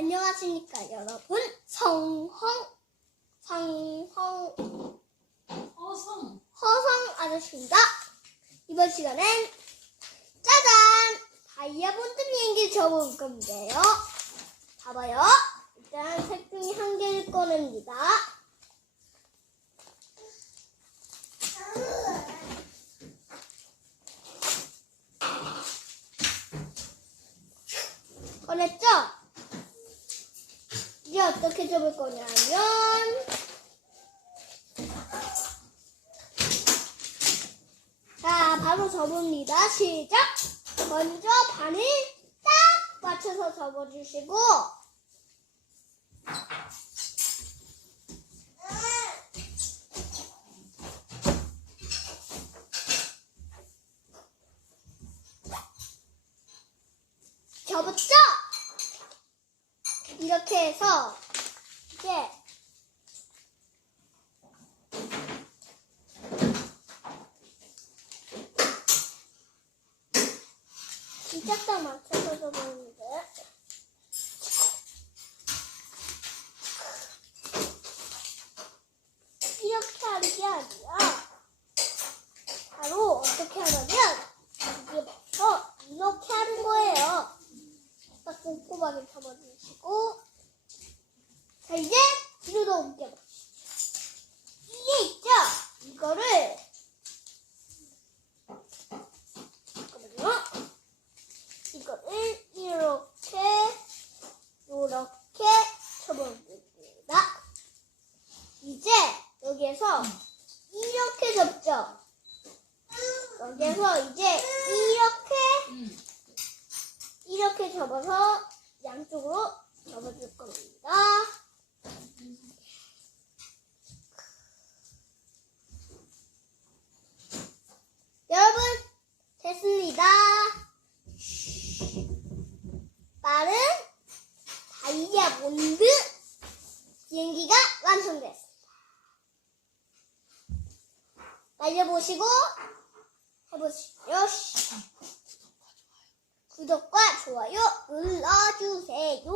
안녕하십니까 여러분. 허성 아저씨입니다. 이번 시간엔 짜잔! 다이아몬드 비행기 접어볼 건데요. 봐봐요. 일단 색 중에 한 개를 꺼냅니다. 꺼냈죠? 이제 어떻게 접을 거냐면 자, 바로 접습니다. 시작! 먼저 반을 딱 맞춰서 접어주시고 접었죠? 이렇게 해서 이제 진짜 딱 맞춰서 접었는데 이렇게 하는 게 아니라 바로 어떻게 하냐면 이게 먼저 이렇게 하는 거예요. 딱 꼼꼼하게 접어주시고 자, 이제 뒤로도 옮겨보시죠. 이게 있죠? 이거를 이렇게 접어줍니다. 이제 여기에서 이렇게 접죠? 여기에서 이제 이렇게 접어서 양쪽으로 접어줄 겁니다. 여러분, 됐습니다. 빠른 다이아몬드 비행기가 완성됐습니다. 날려보시고 해보시죠. 구독과 좋아요 눌러주세요.